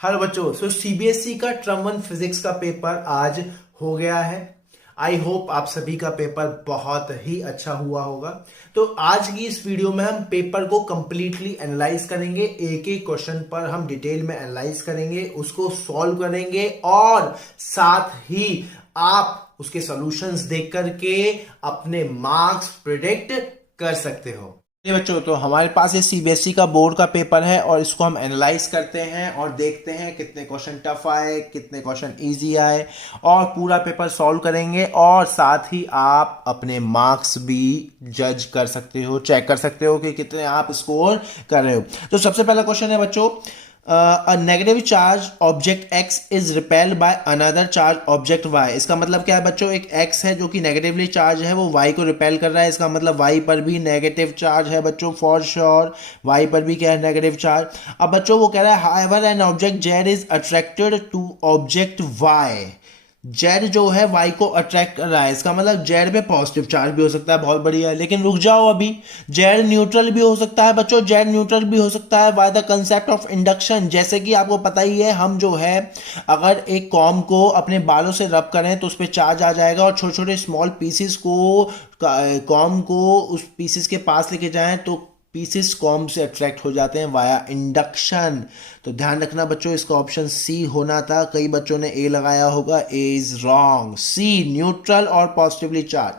Hello बच्चों, CBSE का term 1 physics का पेपर आज हो गया है। आई होप आप सभी का पेपर बहुत ही अच्छा हुआ होगा। तो आज की इस वीडियो में हम पेपर को कंप्लीटली एनालाइज करेंगे। एक एक क्वेश्चन पर हम डिटेल में एनालाइज करेंगे, उसको सॉल्व करेंगे और साथ ही आप उसके सॉल्यूशंस देख करके अपने मार्क्स प्रिडिक्ट कर सकते हो। ये बच्चों, तो हमारे पास ये सीबीएसई का बोर्ड का पेपर है और इसको हम एनालाइज करते हैं और देखते हैं कितने क्वेश्चन टफ आए, कितने क्वेश्चन इजी आए और पूरा पेपर सॉल्व करेंगे। और साथ ही आप अपने मार्क्स भी जज कर सकते हो, चेक कर सकते हो कि कितने आप स्कोर कर रहे हो। तो सबसे पहला क्वेश्चन है बच्चों, a negative charge object X is repelled by another charge object Y. इसका मतलब क्या है बच्चों, एक एक्स है जो कि नेगेटिवली चार्ज है, वो वाई को रिपेल कर रहा है। इसका मतलब वाई पर भी नेगेटिव चार्ज है बच्चों, फॉर श्योर वाई पर भी क्या है, नेगेटिव चार्ज। अब बच्चों वो कह रहा है however an object Z is attracted to object Y. Z जो है वाई को अट्रैक्ट कर रहा है, इसका मतलब जेड में पॉजिटिव चार्ज भी हो सकता है, बहुत बढ़िया है। लेकिन रुक जाओ, अभी जेड न्यूट्रल भी हो सकता है बच्चों, जेड न्यूट्रल भी हो सकता है by the concept of induction. जैसे कि आपको पता ही है, हम जो है अगर एक कॉम को अपने बालों से रब करें तो उस पर चार्ज आ जाएगा और छोटे छोटे स्मॉल पीसीस को कॉम को उस पीसीस के पास लेके जाएं तो पीसेस कॉम से अट्रैक्ट हो जाते हैं वाया इंडक्शन। तो ध्यान रखना बच्चों, इसका ऑप्शन सी होना था, कई बच्चों ने ए लगाया होगा, A is wrong, C neutral और पॉजिटिवली चार्ज।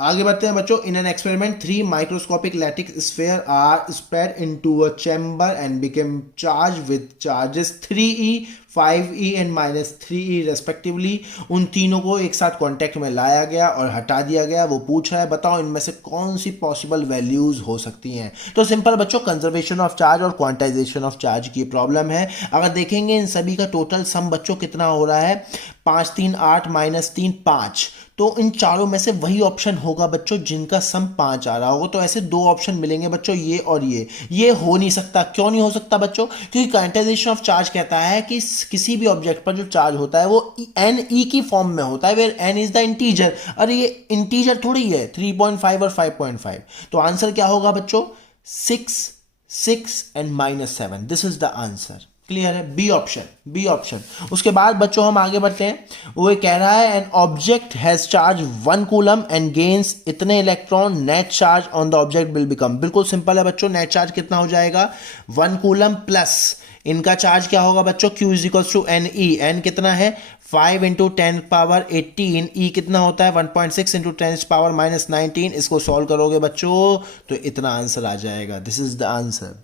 आगे बढ़ते हैं बच्चों। In an experiment 3 microscopic latex spheres are spread into a chamber and became charge with charges 3e 5e and -3e respectively. उन तीनों को एक साथ कांटेक्ट में लाया गया और हटा दिया गया। वो पूछ रहा है बताओ इनमें से कौन सी पॉसिबल वैल्यूज हो सकती हैं। तो सिंपल बच्चों, कंजर्वेशन ऑफ चार्ज और क्वांटाइजेशन ऑफ चार्ज की प्रॉब्लम है। अगर देखेंगे इन सभी का टोटल सम बच्चों कितना हो रहा है, 5 3 8 -3 5। तो इन चारों में से वही ऑप्शन होगा बच्चों जिनका सम 5 आ रहा होगा। तो ऐसे दो ऑप्शन मिलेंगे बच्चों, ये और ये हो नहीं सकता। क्यों नहीं हो सकता बच्चों? क्योंकि क्वांटाइजेशन ऑफ चार्ज कहता है कि किसी भी ऑब्जेक्ट पर जो चार्ज होता है वो एन ई की फॉर्म में होता है, where n is the integer. अरे ये इंटीजर थोड़ी है, 3.5 और 5.5। तो आंसर क्या होगा बच्चों, 6 6 and -7। This is the answer. Clear है? B option, B option. उसके बाद बच्चों हम आगे बढ़ते हैं। वो कह रहा है an object has charge 1 coulomb and gains इतने electron, net charge on the object will become. बिल्कुल सिंपल है बच्चों, नेट चार्ज कितना हो जाएगा, 1 कूलम प्लस इनका चार्ज क्या होगा बच्चों, Q is equal to n e. N कितना है, 5 इंटू 10⁻18। ई कितना होता है, 1.6 इंटू 10⁻−19। इसको सॉल्व करोगे बच्चों तो इतना आंसर आ जाएगा। This is the answer.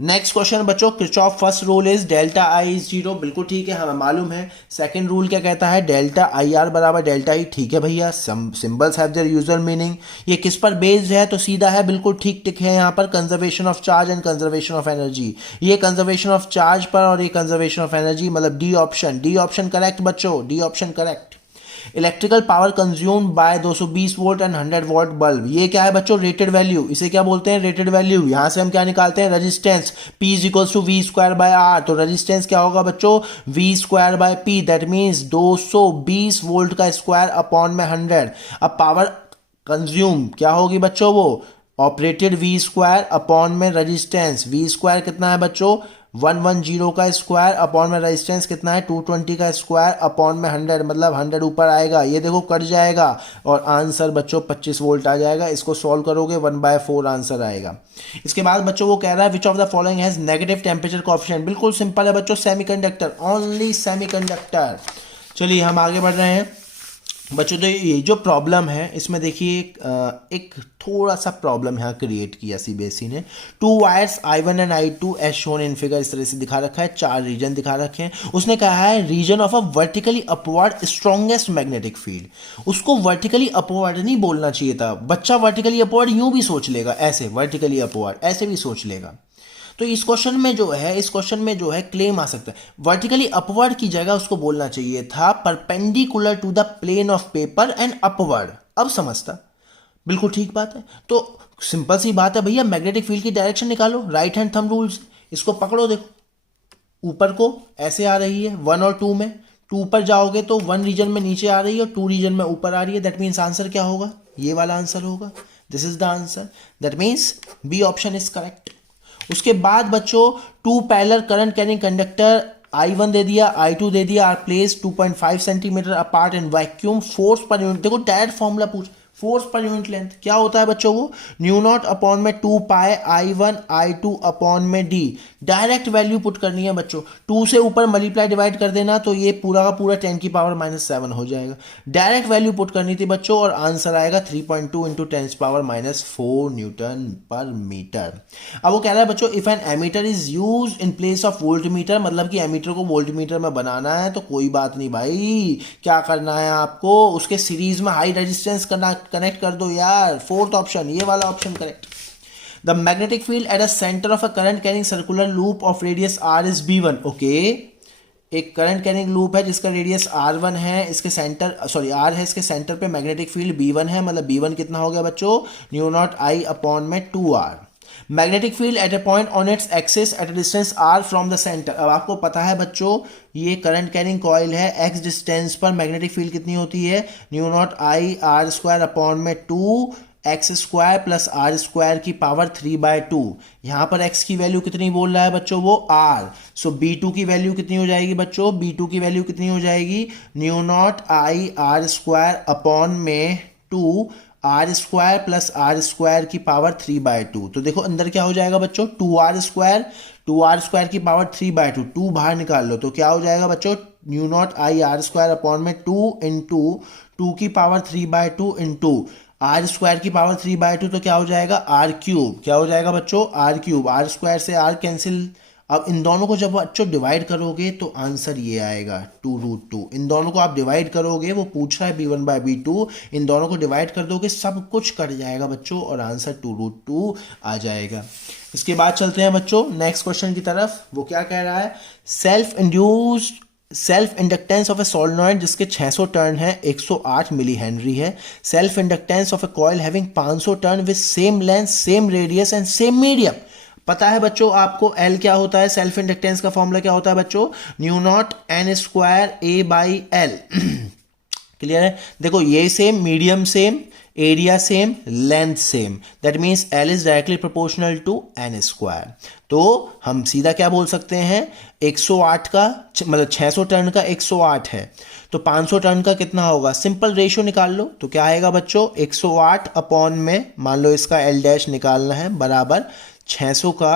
Next question बच्चों, Kirchhoff first rule is delta I is 0। बिल्कुल ठीक है, हमें मालूम है। सेकंड रूल क्या कहता है, डेल्टा आई आर बराबर डेल्टा ई। ठीक है भैया, symbols have their usual meaning. ये किस पर बेस्ड है, तो सीधा है, बिल्कुल ठीक टिक है यहाँ पर, conservation of charge and conservation of energy. ये कंजर्वेशन ऑफ चार्ज पर और ये कंजर्वेशन ऑफ एनर्जी, मतलब D option. D option correct बच्चों, D option correct. Electrical power consumed by 220 volt and 100 volt bulb. ये क्या है बच्चों, रेटेड वैल्यू। इसे क्या बोलते हैं, रेटेड वैल्यू। यहां से हम क्या निकालते हैं, resistance. P is equal to V square by R. तो रेजिस्टेंस क्या होगा बच्चों, V square by P. That means 220 volt का स्क्वायर अपॉन में 100। अब पावर कंज्यूम क्या होगी बच्चों, वो ऑपरेटेड वी स्क्वायर अपॉन में रेजिस्टेंस। वी स्क्वायर कितना है बच्चों, 110 का स्क्वायर अपॉन में रेजिस्टेंस कितना है, 220 का स्क्वायर अपॉन में 100, मतलब 100 ऊपर आएगा, ये देखो कट जाएगा और आंसर बच्चों 25 वोल्ट आ जाएगा। इसको सॉल्व करोगे 1/4 आंसर आएगा। इसके बाद बच्चों वो कह रहा है which of the following has negative temperature coefficient. बिल्कुल सिंपल है बच्चों, सेमीकंडक्टर, ओनली सेमीकंडक्टर। चलिए हम आगे बढ़ रहे हैं बच्चों। तो ये जो प्रॉब्लम है इसमें देखिए एक थोड़ा सा प्रॉब्लम यहाँ क्रिएट किया सीबीएसई ने। 2 wires I1 and I2 as shown in figure, इस तरह से दिखा रखा है, 4 रीजन दिखा रखे हैं। उसने कहा है region of a vertically upward strongest magnetic field. उसको वर्टिकली अपवर्ड नहीं बोलना चाहिए था बच्चा, वर्टिकली अपवर्ड यूं भी सोच लेगा, ऐसे वर्टिकली अपवर्ड ऐसे भी सोच लेगा। तो इस क्वेश्चन में जो है क्लेम आ सकता है, वर्टिकली अपवर्ड की जगह उसको बोलना चाहिए था perpendicular to the plane of paper and upward. अब समझता, बिल्कुल ठीक बात है। तो सिंपल सी बात है भैया, मैग्नेटिक फील्ड की डायरेक्शन निकालो, राइट हैंड थंब रूल्स। इसको पकड़ो, देखो ऊपर को ऐसे आ रही है 1 और 2 में, 2 पर जाओगे तो 1 रीजन में नीचे आ रही है और 2 रीजन में ऊपर आ रही है। दैट मीन्स आंसर क्या होगा, ये वाला आंसर होगा। This is the answer. That means B option is correct. उसके बाद बच्चों two parallel current carrying conductor I1 दे दिया, I2 दे दिया, are place 2.5 centimetre apart in vacuum. Force per unit, देखो डायरेक्ट फॉर्मूला पूछ, फोर्स पर यूनिट लेंथ क्या होता है बच्चों वो, न्यू नॉट अपॉन में 2 पाई I1 I2 अपॉन में डी। डायरेक्ट वैल्यू पुट करनी है बच्चों, 2 से ऊपर मल्टीप्लाई डिवाइड कर देना तो ये पूरा का पूरा 10 की पावर -7 हो जाएगा। डायरेक्ट वैल्यू पुट करनी थी बच्चों और आंसर आएगा 3.2 into 10 power -4 newton per metre. अब वो कह रहा है बच्चों if an ammeter is use in place of voltmeter, मतलब कि एमीटर को वोल्ट मीटर में बनाना है तो कोई बात नहीं भाई, क्या करना है आपको, उसके सीरीज में हाई रेजिस्टेंस कनेक्ट कर दो यार। फोर्थ ऑप्शन, ये वाला option correct. The magnetic field at a centre of a current carrying circular loop of radius r is b1। Okay, एक करंट कैरिंग लूप है जिसका रेडियस r1 है, इसके सेंटर r है, इसके सेंटर पे मैग्नेटिक फील्ड b1 है, मतलब b1 कितना हो गया बच्चों, न्यू नॉट I अपॉन में 2r। Magnetic field at a point on its axis at a distance r from the centre. अब आपको पता है बच्चों ये करंट कैरिंग कॉइल है, x डिस्टेंस पर मैग्नेटिक फील्ड कितनी होती है, mu naught I r square upon में 2 x square plus r square की पावर 3/2। यहां पर x की वैल्यू कितनी बोल रहा है बच्चों, वो r। सो b2 की वैल्यू कितनी हो जाएगी बच्चों, b2 की वैल्यू कितनी हो जाएगी, mu naught I r square upon में 2 r square plus r square की पावर 3/2। तो देखो अंदर क्या हो जाएगा बच्चों, 2r स्क्वायर की पावर 3/2, 2 बाहर निकाल लो तो क्या हो जाएगा बच्चों, mu naught I r square upon में 2 इंटू 2 की पावर 3/2 इंटू आर स्क्वायर की पावर 3/2 तो क्या हो जाएगा आर क्यूब। क्या हो जाएगा बच्चों, आर क्यूब। आर स्क्वायर से आर कैंसिल। अब इन दोनों को जब बच्चों डिवाइड करोगे तो आंसर ये आएगा 2√2। इन दोनों को आप डिवाइड करोगे, वो पूछ रहा है b1/b2, इन दोनों को डिवाइड कर दोगे सब कुछ कट जाएगा बच्चों और आंसर 2√2 आ जाएगा। इसके बाद चलते हैं बच्चों नेक्स्ट क्वेश्चन की तरफ। वो क्या कह रहा है, self inductance of A solenoid जिसके 600 टर्न है 108 मिली हेनरी है। Self inductance of A coil having 500 turn with same length same radius and same medium. पता है बच्चों आपको L क्या होता है, सेल्फ इंडक्टेंस का फॉर्मूला क्या होता है बच्चों, mu naught N square A/L। Clear है, देखो ये same, medium same, area same, length same, that means L is directly proportional to N square. तो हम सीधा क्या बोल सकते हैं, 108 का मतलब 600 टर्न का 108 है तो 500 टर्न का कितना होगा, सिंपल रेशियो निकाल लो तो क्या आएगा बच्चों, 108 अपॉन में मान लो इसका L डैश निकालना है बराबर 600 का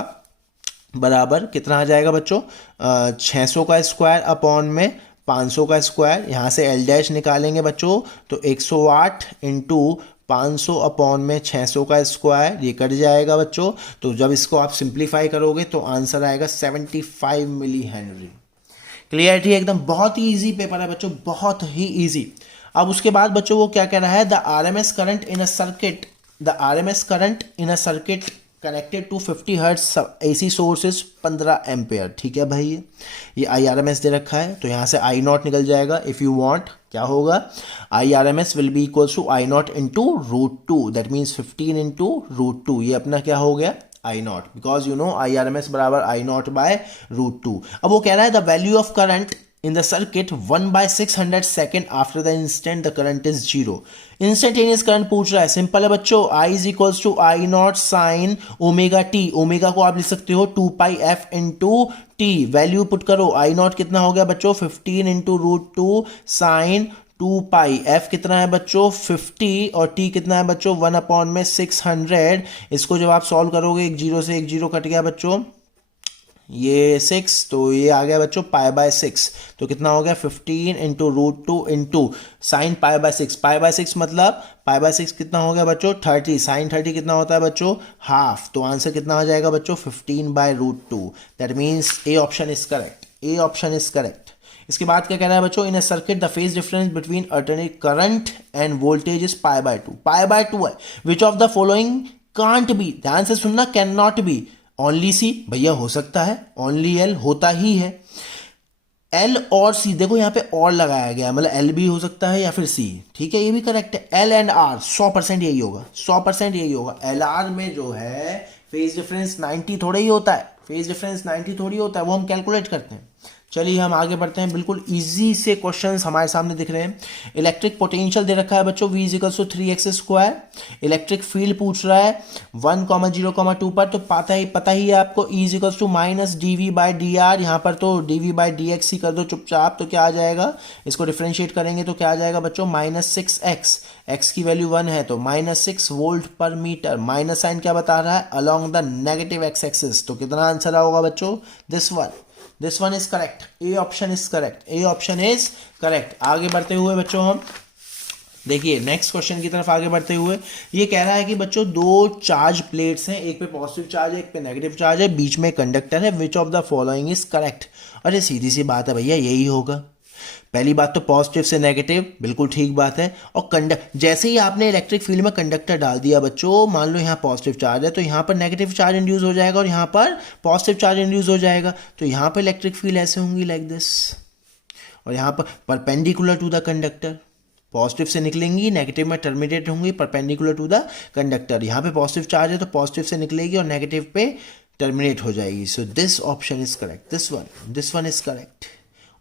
बराबर कितना आ जाएगा बच्चों, 600 का स्क्वायर अपॉन में 500 का स्क्वायर। यहाँ से L डैश निकालेंगे बच्चों तो 108 इंटू 500 अपॉन में 600 का स्क्वायर, ये कट जाएगा बच्चों। तो जब इसको आप सिंप्लीफाई करोगे तो आंसर आएगा 75 मिली हेनरी। क्लियरिटी एकदम, बहुत ही ईजी पेपर है बच्चों, बहुत ही ईजी। अब उसके बाद बच्चों वो क्या कह रहा है, the RMS current in a circuit connected to 50 hertz AC sources 15 ampere. ठीक है भाई, ये IRMS दे रखा है तो यहाँ से I नॉट निकल जाएगा। इफ़ यू वांट क्या होगा, IRMS will be equals to I naught into √2, that means 15 into √2। ये अपना क्या हो गया I naught, because you know IRMS बराबर I नॉट बाय √2। अब वो कह रहा है the value of current in the circuit 1/600 second after the instant the current is 0। Instantaneous current पूछ रहा है, सिंपल है बच्चों, I is equals to I naught sine omega t. Omega को आप लिख सकते हो 2πf into t. Value put करो, I नॉट कितना हो गया बच्चों 15 इंटू √2 साइन 2πf कितना है बच्चों 50 और t कितना है बच्चों 1/600। इसको जब आप सॉल्व करोगे एक जीरो से एक जीरो कट गया बच्चों, ये 6 तो ये आ गया बच्चों π/6। तो कितना हो गया 15 इंटू √2 इंटू साइन π/6। π/6 मतलब π/6 कितना हो गया बच्चों 30। साइन 30 कितना होता है बच्चों हाफ। तो आंसर कितना आ जाएगा बच्चों 15/√2। That means A option is correct, A option is correct. इसके बाद क्या कह रहा है बच्चों, in a circuit the phase difference between alternate current and voltage is π/2। π/2 है, which of the following can't be, ध्यान से सुनना, can not be. Only C, भैया हो सकता है, ओनली एल होता ही है। एल और सी, देखो यहाँ पे और लगाया गया है, मतलब एल भी हो सकता है या फिर सी। ठीक है, ये भी करेक्ट है। एल एंड आर 100% यही होगा, 100% यही होगा। एल आर में जो है फेज डिफरेंस 90 थोड़ा ही होता है, फेज डिफरेंस 90 थोड़ी होता है, वो हम कैलकुलेट करते हैं। चलिए हम आगे बढ़ते हैं। बिल्कुल इजी से क्वेश्चंस हमारे सामने दिख रहे हैं। इलेक्ट्रिक पोटेंशियल दे रखा है बच्चों V = 3x²। इलेक्ट्रिक फील्ड पूछ रहा है 1,0,2 पर, तो पता ही है आपको E = -dV/dr। यहाँ पर तो dV/dx ही कर दो चुपचाप, तो क्या आ जाएगा, इसको डिफ्रेंशिएट करेंगे तो क्या आ जाएगा बच्चों, -6x। x की वैल्यू 1 है तो -6 वोल्ट पर मीटर। माइनस साइन क्या बता रहा है, along the negative x axis. तो कितना आंसर होगा बच्चों, this one is correct. A option is correct, A option is correct. आगे बढ़ते हुए बच्चों हम देखिए नेक्स्ट क्वेश्चन की तरफ आगे बढ़ते हुए, ये कह रहा है कि बच्चों दो चार्ज प्लेट्स हैं, एक पे पॉजिटिव चार्ज है, एक पे नेगेटिव चार्ज है, बीच में कंडक्टर है, which of the following is correct. अरे सीधी सी बात है भैया, यही होगा। पहली बात तो पॉजिटिव से नेगेटिव, बिल्कुल ठीक बात है। और जैसे ही आपने इलेक्ट्रिक फील्ड में कंडक्टर डाल दिया बच्चों, मान लो यहाँ पॉजिटिव चार्ज है तो यहाँ पर नेगेटिव चार्ज इंड्यूस हो जाएगा और यहाँ पर पॉजिटिव चार्ज इंड्यूस हो जाएगा। तो यहाँ पर इलेक्ट्रिक फील्ड ऐसे होंगी लाइक दिस, और यहाँ पर perpendicular to the conductor, positive से निकलेंगी, नेगेटिव में टर्मिनेट होंगी, परपेंडिकुलर टू द कंडक्टर। यहाँ पे पॉजिटिव चार्ज है तो पॉजिटिव से निकलेगी और नेगेटिव पे टर्मिनेट हो जाएगी। So this option is correct, this one is correct.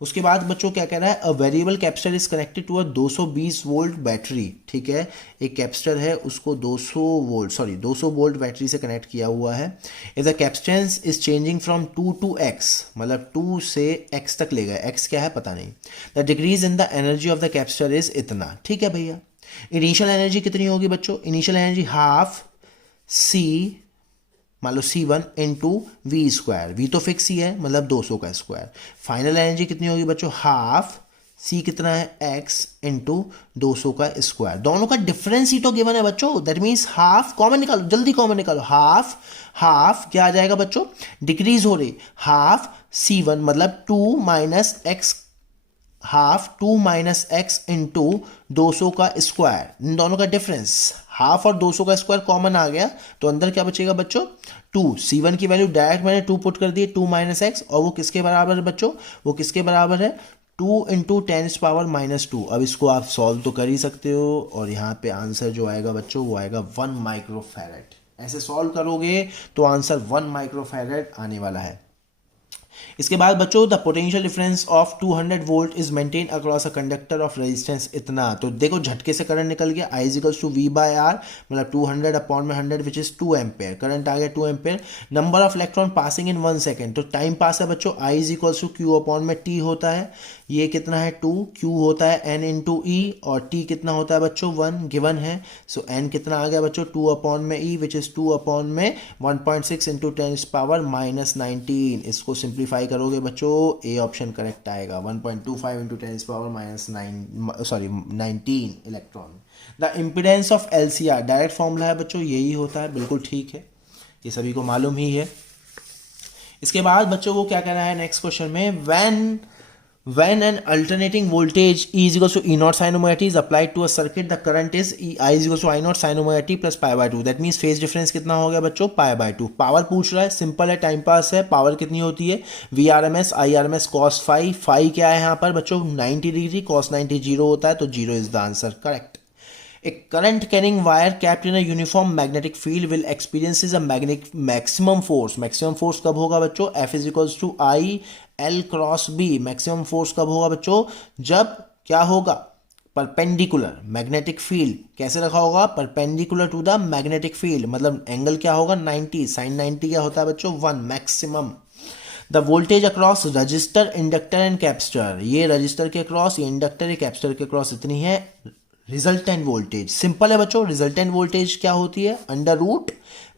उसके बाद बच्चों क्या कह रहा है, a variable capacitor is connected to a 220 volt battery. ठीक है, एक कैपेसिटर है, उसको 200 वोल्ट बैटरी से कनेक्ट किया हुआ है। If the capacitance is changing from 2 to x, मतलब 2 से x तक ले गए, x क्या है पता नहीं। The decrease in the energy of the capacitor is इतना। ठीक है भैया, इनिशियल एनर्जी कितनी होगी बच्चों, इनिशियल एनर्जी हाफ C, मान लो C1 इंटू V², V तो फिक्स ही है मतलब 200 का स्क्वायर। फाइनल एनर्जी कितनी होगी बच्चों, हाफ C कितना है x इंटू 200 का स्क्वायर। दोनों का डिफरेंस ही तो गिवन है बच्चों, दैट मीन्स हाफ कॉमन निकालो, जल्दी कॉमन निकालो। हाफ क्या आ जाएगा बच्चों, डिक्रीज हो रही, हाफ C1 मतलब 2 minus x, half 2 minus x into 200 का स्क्वायर। इन दोनों का डिफरेंस, हाफ और 200 का स्क्वायर कॉमन आ गया तो अंदर क्या बचेगा बच्चों, 2। C1 की वैल्यू डायरेक्ट मैंने 2 पुट कर दी, 2 माइनस एक्स, और वो किसके बराबर है बच्चों, वो किसके बराबर है, 2 इंटू 10⁻⁻²। अब इसको आप सॉल्व तो कर ही सकते हो, और यहाँ पे आंसर जो आएगा बच्चों वो आएगा 1 माइक्रोफैरेड। ऐसे सॉल्व करोगे तो आंसर 1 माइक्रोफैरेड आने वाला है। इसके बाद बच्चों the potential difference of 200 volt is maintain across a conductor of resistance इतना। तो देखो झटके से करंट निकल गया, I = V/R, मतलब 200 अपॉन में 100 विच इज 2 एम्पेयर। करंट आ गया 2 ampere. Number of electron passing in 1 second, तो टाइम पास है बच्चों, I = Q अपॉन में T होता है। ये कितना है 2, Q होता है N इंटू E, और T कितना होता है बच्चों 1 गिवन है। सो N कितना आ गया बच्चों 2 अपॉन में E विच इज 2 अपॉन में 1.6 इंटू 10⁻⁻19। इसको सिंप्लीफाई करोगे बच्चों, ए ऑप्शन करेक्ट आएगा, 1.25 into 10⁻⁻19 electron. The impedance of LCR direct formula है बच्चों, यही होता है, बिल्कुल ठीक है, ये सभी को मालूम ही है। इसके बाद बच्चों वो क्या कह रहा है नेक्स्ट क्वेश्चन में, when an alternating voltage E = E0 sin omega t is applied to a circuit, the current is I = I0 sin omega t plus pi/2। that means phase difference कितना हो गया बच्चों, pi/2। पावर पूछ रहा है, simple है, time pass है। Power कितनी होती है, VRMS IRMS cos phi। phi क्या है यहाँ पर बच्चों, 90 डिग्री, cos 90 0 होता है, तो 0 is the answer, correct. A current carrying wire kept in a uniform magnetic field will experiences a maximum force। maximum force कब होगा बच्चों, F = I L cross B। Maximum force कब होगा बच्चों, जब क्या होगा, परपेंडिकुलर मैग्नेटिक फील्ड कैसे रखा होगा, perpendicular to the magnetic field, मतलब एंगल क्या होगा 90, साइन 90 क्या होता है बच्चों 1 maximum. The voltage across register, inductor and capacitor, ये रजिस्टर के अक्रॉस, ये इंडक्टर, ये कैपेसिटर के अक्रॉस इतनी है। रिजल्टेंट वोल्टेज सिंपल है बच्चों, रिजल्टेंट वोल्टेज क्या होती है, अंडर रूट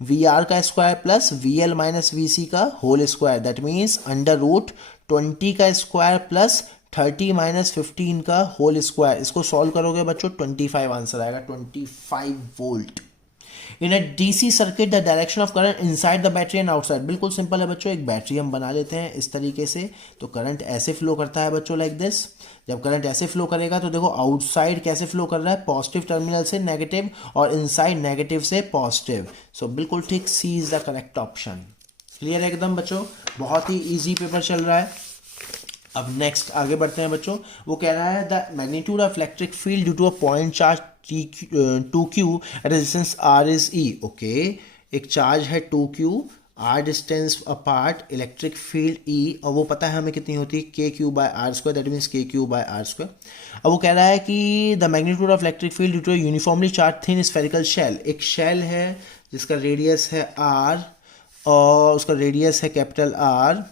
VR का square plus VL minus VC का whole square. That means under root 20 का स्क्वायर प्लस 30 माइनस 15 का होल स्क्वायर। इसको सॉल्व करोगे बच्चों 25 आंसर आएगा, 25 volt. In a DC circuit the direction of current inside the battery and outside. बिल्कुल simple है बच्चों, एक बैटरी हम बना लेते हैं इस तरीके से, तो करंट ऐसे फ्लो करता है बच्चों लाइक दिस। जब करंट ऐसे फ्लो करेगा तो देखो आउटसाइड कैसे फ्लो कर रहा है, पॉजिटिव टर्मिनल से नेगेटिव, और इनसाइड नेगेटिव से पॉजिटिव। सो बिल्कुल ठीक, C is the correct option. Clear है एकदम बच्चों, बहुत ही ईजी पेपर चल रहा है। अब नेक्स्ट आगे बढ़ते हैं बच्चों, वो कह रहा है the magnitude of electric field due to a point charge 2Q at resistance R is E। Okay, एक चार्ज है 2Q R distance apart electric field E, और वो पता है हमें कितनी होती है, K Q by R square, that means K Q by R square. अब वो कह रहा है कि the magnitude of electric field due to uniformly charge thin spherical shell, एक शेल है जिसका रेडियस है आर और उसका रेडियस है capital R,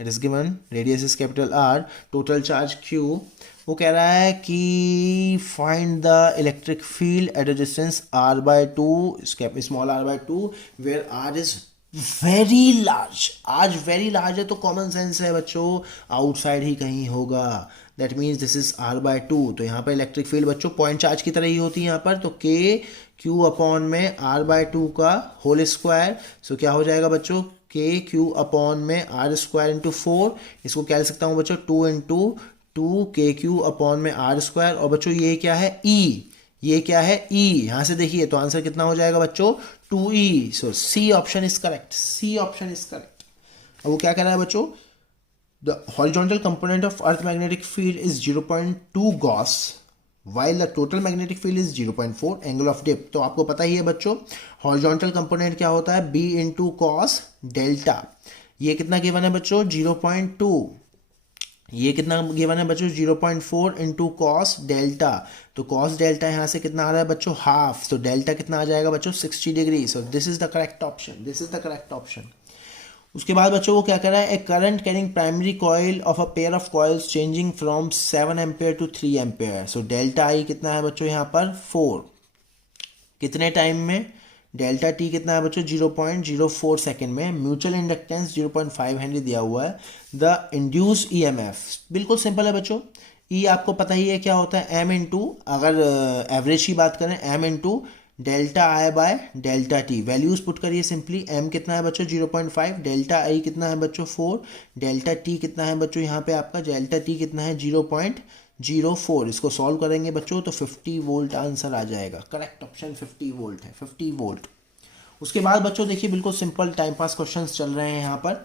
it is given radius is capital R, total charge Q. वो कह रहा है कि find the electric field at a distance R by two, small R by two, where R is very large. आज very large है तो common sense है बच्चों आउटसाइड ही कहीं होगा, that means this is R by two. तो यहाँ पर इलेक्ट्रिक फील्ड बच्चों पॉइंट चार्ज की तरह ही होती है यहाँ पर, तो के क्यू अपॉन में आर बाय टू का होल स्क्वायर, सो क्या हो जाएगा बच्चों, के क्यू अपॉन में आर स्क्वायर इंटू 4, इसको क्या लिख सकता हूँ बच्चों 2 इंटू 2 के क्यू अपॉन में आर स्क्वायर, और बच्चों ये क्या है ई, ये क्या है ई, यहां से देखिए तो आंसर कितना हो जाएगा बच्चों 2e, so C option is correct, C option is correct. अब वो क्या कह रहा है बच्चों, the horizontal component of earth magnetic field is 0.2 gauss while the total magnetic field is 0.4 angle of dip। तो आपको पता ही है बच्चों हॉरिजॉन्टल कंपोनेंट क्या होता है, b इंटू कॉस डेल्टा, ये कितना गिवन है बच्चों 0.2, ये कितना गिवन है बच्चों 0.4 इंटू कॉस डेल्टा, तो कॉस डेल्टा यहाँ से कितना आ रहा है बच्चों हाफ, तो डेल्टा कितना आ जाएगा बच्चों 60 degree, so this is the correct option, this is the correct option. उसके बाद बच्चों वो क्या कर रहा है, a current carrying primary coil of a pair of coils changing from 7 ampere to 3 ampere, so delta I कितना है बच्चों यहाँ पर 4, कितने टाइम में, डेल्टा टी कितना है बच्चों 0.04 सेकेंड में, म्यूचुअल इंडक्टेंस 0.5 हेनरी दिया हुआ है, द इंड्यूस ईएमएफ बिल्कुल सिंपल है बच्चों, ई आपको पता ही है क्या होता है एम इंटू, अगर एवरेज की बात करें M into delta I by delta T, values put करिए सिंपली, एम कितना है बच्चों 0.5, डेल्टा आई कितना है बच्चों 4, डेल्टा टी कितना है बच्चों यहाँ पे आपका डेल्टा टी कितना है 0.04, इसको सॉल्व करेंगे बच्चों तो 50 वोल्ट आंसर आ जाएगा, करेक्ट ऑप्शन 50 वोल्ट है, 50 वोल्ट। उसके बाद बच्चों देखिए बिल्कुल सिंपल टाइम पास क्वेश्चन चल रहे हैं यहाँ पर,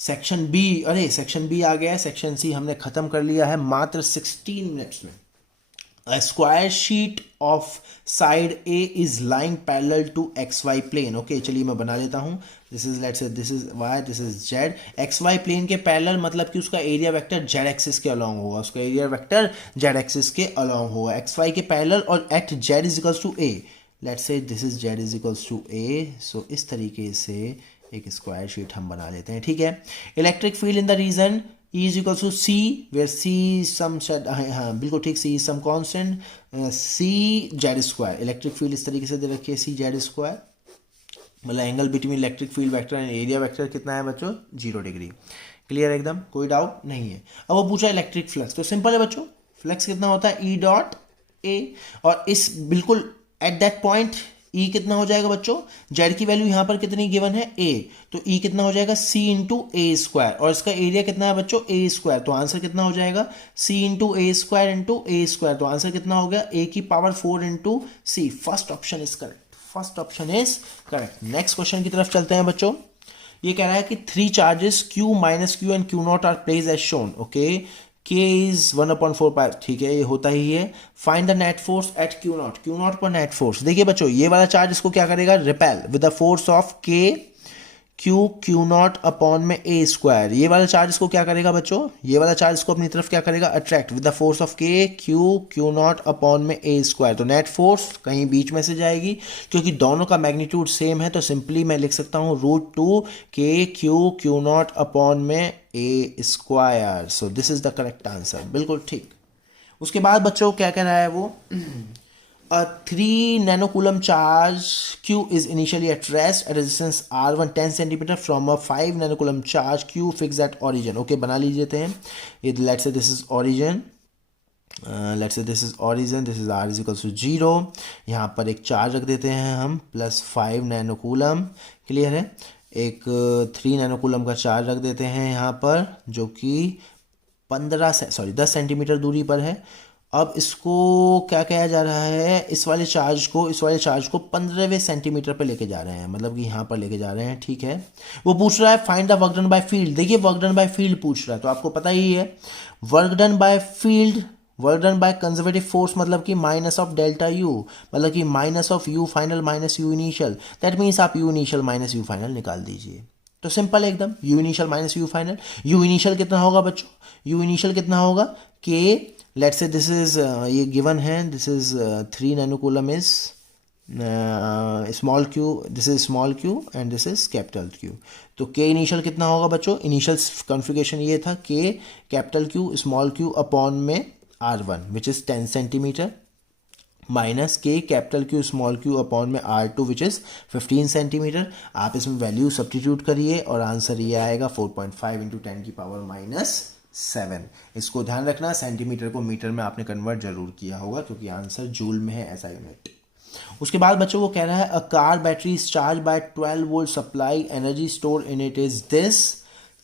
सेक्शन बी, अरे सेक्शन बी आ गया है, सेक्शन सी हमने खत्म कर लिया है मात्र 16 मिनट्स में। A square sheet of side A is lying parallel to XY plane। Okay चलिए मैं बना लेता हूँ, this is let's say this is Y, this is Z, XY plane के पैरेलल मतलब कि उसका एरिया वेक्टर Z एक्सिस के अलोंग होगा, उसका एरिया वेक्टर Z एक्सिस के अलोंग होगा, XY के पैरेलल और at Z is equals to A, let's say this is Z is equals to A, so इस तरीके से एक स्क्वायर शीट हम बना लेते हैं, ठीक है। Electric field in the region E is equals to C, where C is some हाँ बिल्कुल ठीक, C is some constant, C Z square, electric field इस तरीके से दे रखी है C Z square, मतलब angle between electric field vector and area vector कितना है बच्चों 0 डिग्री, क्लियर एकदम, कोई डाउट नहीं है। अब वो पूछा इलेक्ट्रिक फ्लक्स, तो सिंपल है बच्चों, फ्लक्स कितना होता है E डॉट A, और इस बिल्कुल एट दैट पॉइंट E कितना हो जाएगा बच्चों, Z की वैल्यू यहाँ पर कितनी गिवन है A, तो E कितना हो जाएगा C इंटू ए स्क्वायर, और इसका एरिया कितना है बच्चों A स्क्वायर, तो आंसर कितना हो जाएगा C इंटू ए स्क्वायर इंटू ए स्क्वायर, तो आंसर कितना हो गया A की power 4 into C, first option is correct, first option is correct. Next question की तरफ चलते हैं बच्चों, ये कह रहा है कि 3 charges Q minus Q and Q naught are place as shown, okay K is 1/4 pi, ठीक है ये होता ही है। Find the net force at Q naught पर नेट फोर्स, देखिए बच्चों ये वाला चार्ज इसको क्या करेगा, repel with the force of K Q naught upon में A स्क्वायर, ये वाला चार्ज इसको क्या करेगा बच्चों, ये वाला चार्ज इसको अपनी तरफ क्या करेगा attract with the force of K Q naught upon में A स्क्वायर, तो नेट फोर्स कहीं बीच में से जाएगी, क्योंकि दोनों का मैग्नीट्यूड सेम है तो सिंपली मैं लिख सकता हूँ √2 K Q नॉट अपॉन में A square, so this is the correct answer, बिल्कुल ठीक। उसके बाद बच्चों क्या कह रहा है वो, a 3 nanocoulomb charge Q is initially at rest at a distance R1 10 cm from a 5 nanocoulomb charge Q fixed at origin। Okay बना लीजिए हैं ये, let's say this is origin, let's say this is origin, this is R is equals to 0, यहाँ पर एक charge रख देते हैं हम +5 नैनोकूलम, क्लियर है, एक 3 नैनोकूलम का चार्ज रख देते हैं यहाँ पर जो कि 10 सेंटीमीटर दूरी पर है। अब इसको क्या कहा जा रहा है, इस वाले चार्ज को 15वें सेंटीमीटर पे लेके जा रहे हैं, मतलब कि यहाँ पर लेके जा रहे हैं, ठीक है। वो पूछ रहा है find the work done by field, देखिए वर्क डन बाय फील्ड पूछ रहा है, तो आपको पता ही है work done by field work done by conservative force मतलब कि माइनस ऑफ डेल्टा यू, मतलब कि minus of U final minus U initial, that means आप U initial minus U final निकाल दीजिए। तो सिंपल एकदम, U initial minus U final. U initial कितना होगा बच्चों, यू इनिशियल कितना होगा के, लेट्स से दिस इज ये गिवन है, this is 3 nanocoulomb is small q, this is small q and this is capital Q. तो के इनिशियल कितना होगा बच्चों, इनिशियल कॉन्फ़िगरेशन ये था K capital Q small q upon में R1 which is 10 centimetre, minus K capital Q small q upon में R2 which is 15 centimetre. आप इसमें वैल्यू सब्स्टिट्यूट करिए और आंसर ये आएगा 4.5 इंटू 10 की पावर माइनस 7। इसको ध्यान रखना, सेंटीमीटर को मीटर में आपने कन्वर्ट जरूर किया होगा क्योंकि आंसर जूल में है ऐसा यूनिट। उसके बाद बच्चों वो कह रहा है a car battery is charge by 12 volt supply, energy store in it is this,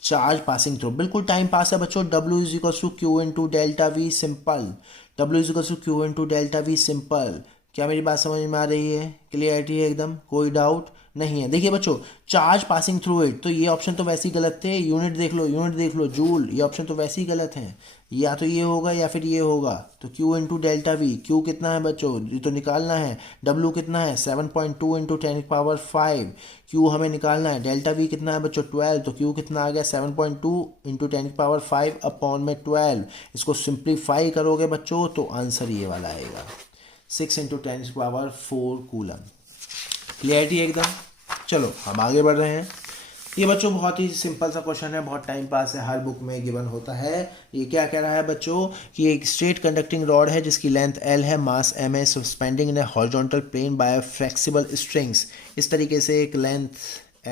charge passing through. बिल्कुल टाइम पास है बच्चों। W is equal to Q into delta V, simple. W is equal to Q into delta V, simple. क्या मेरी बात समझ में आ रही है, क्लियरिटी है एकदम, कोई डाउट नहीं है। देखिए बच्चों, चार्ज पासिंग थ्रू इट, तो ये ऑप्शन तो वैसे ही गलत थे। यूनिट देख लो, यूनिट देख लो, जूल, ये ऑप्शन तो वैसे ही गलत है। या तो ये होगा या फिर ये होगा। तो Q into delta we, Q कितना है बच्चों, ये तो निकालना है। W कितना है 7.2 इंटू 10 पावर 5, Q हमें निकालना है। डेल्टा वी कितना है बच्चों 12, तो Q कितना आ गया 7.2 इंटू 10 पावर 5 अपॉन में 12। इसको सिंप्लीफाई करोगे बच्चों तो आंसर ये वाला आएगा 6 इंटू 10 पावर 4 कूलम। क्लियरिटी एकदम। चलो हम आगे बढ़ रहे हैं। ये बच्चों बहुत ही सिंपल सा क्वेश्चन है, बहुत टाइम पास है, हर बुक में गिवन होता है। ये क्या कह रहा है बच्चों कि एक स्ट्रेट कंडक्टिंग रॉड है जिसकी लेंथ L है, मास M है, suspending in a horizontal plane by flexible strings. इस तरीके से एक लेंथ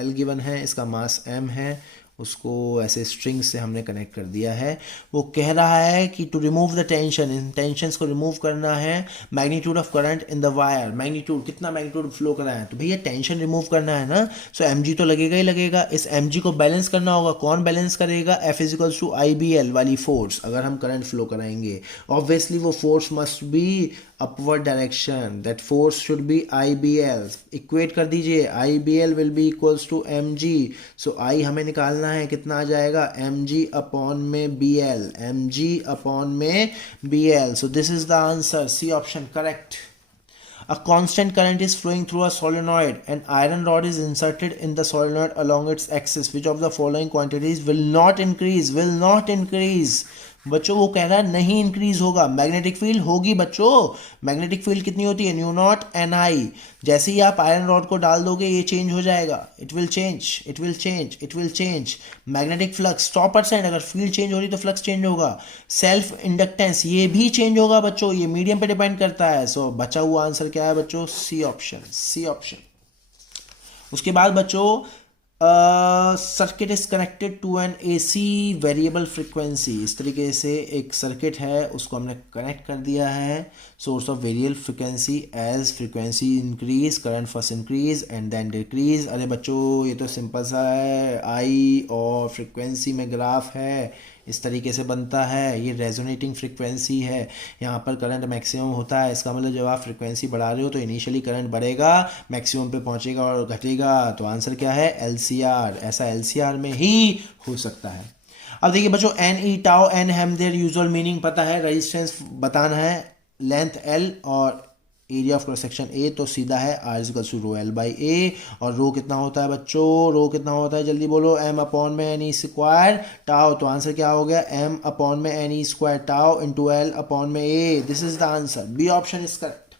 L गिवन है, इसका मास M है, उसको ऐसे स्ट्रिंग से हमने कनेक्ट कर दिया है। वो कह रहा है कि टू रिमूव द टेंशन, इन टेंशंस को रिमूव करना है। Magnitude of current in the wire, magnitude कितना मैग्नीट्यूड फ्लो करा है, तो भैया टेंशन रिमूव करना है ना, सो mg तो लगेगा ही लगेगा। इस mg को बैलेंस करना होगा, कौन बैलेंस करेगा, F इजिकल्स टू IBL वाली फोर्स। अगर हम करंट फ्लो कराएंगे ऑब्वियसली वो force must be upward direction, that force should be IBL। Equate कर दीजिए, IBL will be equals to mg, so I हमें निकालना है, कितना आ जाएगा mg अपॉन में BL, mg अपॉन में BL। So this is the answer, C option correct. A constant current is flowing through a solenoid. An iron rod is inserted in the solenoid along its axis. Which of the following quantities will not increase? Will not increase. बच्चों वो कह रहा है नहीं increase होगा। Magnetic field होगी बच्चों, magnetic field कितनी होती है, न्यू नॉट NI। जैसे ही आप आयरन रॉड को डाल दोगे ये चेंज हो जाएगा, it will change, it will change, it will change. Magnetic flux 100%, अगर फील्ड चेंज हो रही तो फ्लक्स चेंज होगा। सेल्फ इंडक्टेंस ये भी चेंज होगा बच्चों, ये मीडियम पे डिपेंड करता है। सो बचा हुआ आंसर क्या है बच्चों, सी ऑप्शन, सी ऑप्शन। उसके बाद बच्चों circuit is connected to an AC variable frequency. इस तरीके से एक सर्किट है, उसको हमने कनेक्ट कर दिया है source of variable frequency. As frequency increase current first increase and then decrease. अरे बच्चों ये तो सिंपल सा है, I और फ्रिक्वेंसी में ग्राफ है, इस तरीके से बनता है। ये रेजोनेटिंग फ्रिक्वेंसी है, यहाँ पर करंट मैक्सिमम होता है। इसका मतलब जब आप फ्रिक्वेंसी बढ़ा रहे हो तो इनिशियली करंट बढ़ेगा, मैक्सिमम पे पहुँचेगा और घटेगा। तो आंसर क्या है, LCR। ऐसा LCR में ही हो सकता है। अब देखिए बच्चों, NE टाउ N हम देयर यूजुअल मीनिंग पता है, रेजिस्टेंस बताना है, लेंथ L और area of cross section A, तो सीधा है R equal to rho L by A। और रो कितना होता है बच्चों, रो कितना होता है जल्दी बोलो, M अपॉन में NE स्क्वायर टाउ। तो आंसर क्या हो गया, M अपॉन में NE square tau into L upon में A। This is the answer, B option is correct,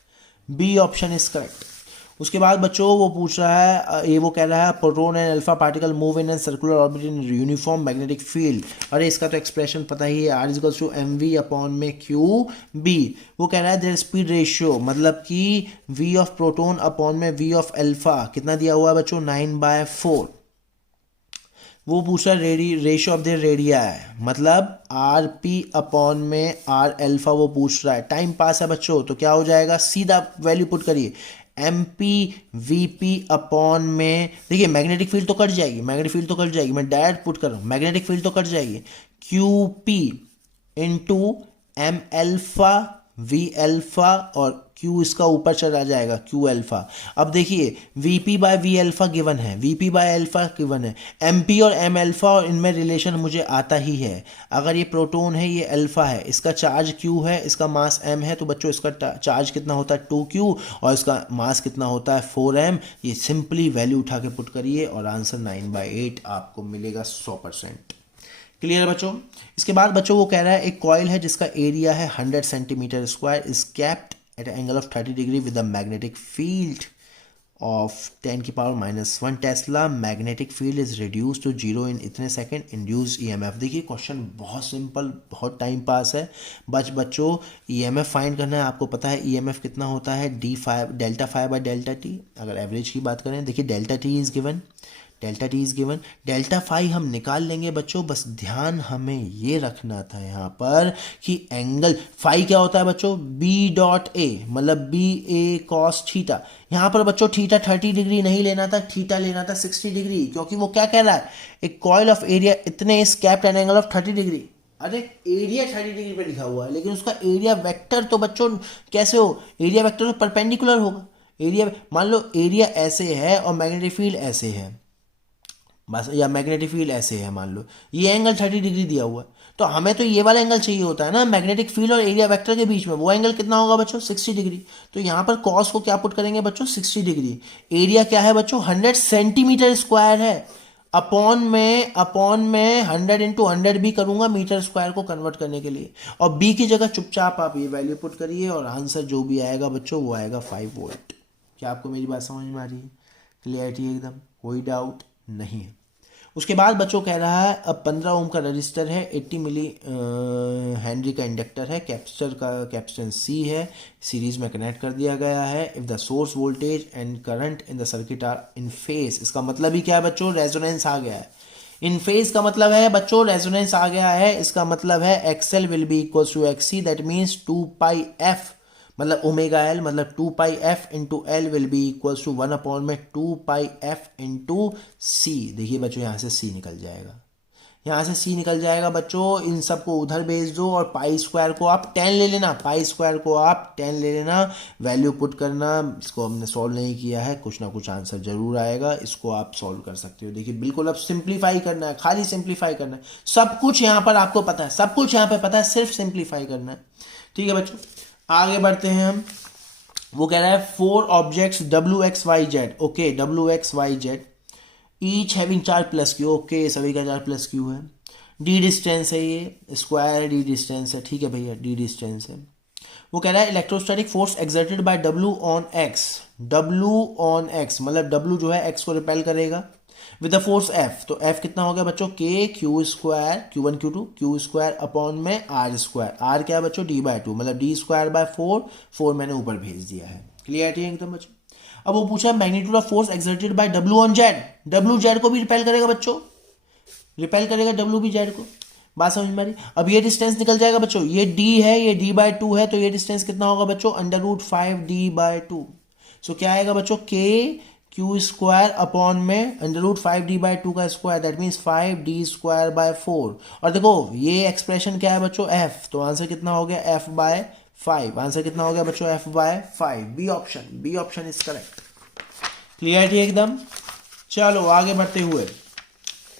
B option is correct. उसके बाद बच्चों वो पूछ रहा है, ये वो कह रहा है proton and alpha particle move in an circular orbit in uniform magnetic field. अरे इसका तो एक्सप्रेशन पता ही है, R equals to MV upon में QB। वो कह रहा है देयर स्पीड रेशियो, मतलब कि V ऑफ प्रोटोन अपॉन में V ऑफ अल्फा कितना दिया हुआ है बच्चों, 9/4। वो पूछ रहा है रेशियो ऑफ द रेडिया है, मतलब RP अपॉन में R अल्फा वो पूछ रहा है। टाइम पास है बच्चों, तो क्या हो जाएगा, सीधा वैल्यू पुट करिए, MP VP अपॉन में, देखिए मैग्नेटिक फील्ड तो कट जाएगी, मैग्नेटिक फील्ड तो कट जाएगी, मैं डायरेक्ट पुट कर रहा हूँ, मैग्नेटिक फील्ड तो कट जाएगी, QP into M alpha V alpha और क्यू इसका ऊपर चला जाएगा क्यू अल्फा। अब देखिए VP by V alpha given है, वीपी बाय अल्फा गिवन है, एमपी और एम अल्फा और इनमें रिलेशन मुझे आता ही है। अगर ये प्रोटॉन है, ये अल्फा है, इसका चार्ज क्यू है, इसका मास एम है, तो बच्चों इसका चार्ज कितना होता है 2q और इसका मास कितना होता है 4m। ये सिंपली वैल्यू उठा के पुट करिए और आंसर 9/8 आपको मिलेगा 100%। क्लियर बच्चों। इसके बाद बच्चों वो कह रहा है एक कॉइल है जिसका एरिया है 100 centimetre square, is capped at angle of 30 degree with a magnetic field of 10⁻⁻1 tesla. Magnetic field is reduce to 0 in इतने सेकंड, इंड्यूस ईएमएफ। देखिए क्वेश्चन बहुत सिंपल, बहुत टाइम पास है। बच्चों ईएमएफ फाइंड करना है। आपको पता है ईएमएफ कितना होता है delta phi by delta T. अगर एवरेज की बात करें, देखिए delta T is given, delta T is given, delta phi हम निकाल लेंगे बच्चों। बस ध्यान हमें ये रखना था यहाँ पर कि एंगल फाई क्या होता है बच्चों, बी डॉट ए, मतलब बी ए कॉस थीटा। यहाँ पर बच्चों थीटा 30 डिग्री नहीं लेना था, थीटा लेना था 60 डिग्री, क्योंकि वो क्या कह रहा है, एक कॉइल ऑफ एरिया इतने is capped at angle of 30 degree. अरे एरिया 30 डिग्री पे लिखा हुआ है, लेकिन उसका एरिया वेक्टर तो बच्चों कैसे हो, एरिया वेक्टर तो परपेंडिकुलर होगा। एरिया मान लो एरिया ऐसे है और मैग्नेटिक फील्ड ऐसे है बस, या मैग्नेटिक फील्ड ऐसे है, मान लो ये एंगल 30 डिग्री दिया हुआ है, तो हमें तो ये वाला एंगल चाहिए होता है ना मैग्नेटिक फील्ड और एरिया वेक्टर के बीच में। वो एंगल कितना होगा बच्चों 60 डिग्री। तो यहाँ पर कॉस को क्या पुट करेंगे बच्चों 60 डिग्री। एरिया क्या है बच्चों 100 सेंटीमीटर स्क्वायर है, अपॉन में 100 इंटू 100 भी करूंगा मीटर स्क्वायर को कन्वर्ट करने के लिए, और बी की जगह चुपचाप आप ये वैल्यू पुट करिए और आंसर जो भी आएगा बच्चों वो आएगा 5 वोल्ट। क्या आपको मेरी बात समझ में आ रही है, क्लियरिटी एकदम, कोई डाउट नहीं है। उसके बाद बच्चों कह रहा है अब 15 ओम का रजिस्टर है, 80 मिली हेनरी का इंडक्टर है, कैपेसिटर का कैपेसिटेंस C है, सीरीज में कनेक्ट कर दिया गया है। If the source voltage and current in the circuit are in phase, इसका मतलब ही क्या है बच्चों, रेजोनेंस आ गया है। इन फेज का मतलब है बच्चों रेजोनेंस आ गया है, इसका मतलब है XL will be equal to XC, that means 2πf मतलब ओमेगा एल, मतलब 2πf into L will be equal to 1/2πf into C. देखिए बच्चों यहाँ से सी निकल जाएगा, यहाँ से सी निकल जाएगा बच्चों। इन सबको उधर भेज दो और पाई स्क्वायर को आप 10 ले लेना, पाई स्क्वायर को आप 10 ले लेना, वैल्यू पुट करना। इसको हमने सॉल्व नहीं किया है, कुछ ना कुछ आंसर जरूर आएगा, इसको आप सॉल्व कर सकते हो। देखिए बिल्कुल अब सिंप्लीफाई करना है, खाली सिंप्लीफाई करना है, सब कुछ यहाँ पर आपको पता है, सब कुछ यहाँ पर पता है, सिर्फ सिंप्लीफाई करना है। ठीक है बच्चों, आगे बढ़ते हैं हम। वो कह रहा है 4 objects WXYZ, okay WXYZ each having charge plus Q, okay सभी का चार्ज प्लस क्यू है। डी डिस्टेंस है, ये स्क्वायर डी डिस्टेंस है, ठीक है भैया डी डिस्टेंस है। वो कह रहा है electrostatic force exerted by W on X, W on X मतलब W जो है X को रिपेल करेगा विद द फोर्स F। तो F कितना हो गया बच्चों K Q square Q1 Q2 Q square upon में R स्क्वायर, R क्या है बच्चों D/2 मतलब D स्क्वायर बाय 4 मैंने ऊपर भेज दिया है। क्लियर है एकदम बच्चों। अब वो पूछा magnitude of force exerted by W on Z, W Z को भी रिपेल करेगा बच्चों, रिपेल करेगा W भी Z को, बात समझ में आ रही। अब ये डिस्टेंस निकल जाएगा बच्चों, ये D है ये D/2 है, तो ये डिस्टेंस कितना होगा बच्चों √5D/2। सो क्या आएगा बच्चों K Q स्क्वायर अपॉन में √5D/2 का square, that means 5D square by 4। और देखो ये एक्सप्रेशन क्या है बच्चों F, तो आंसर कितना हो गया F/5। आंसर कितना हो गया बच्चों F/5, B option, B option is correct. Clear है एकदम। चलो आगे बढ़ते हुए,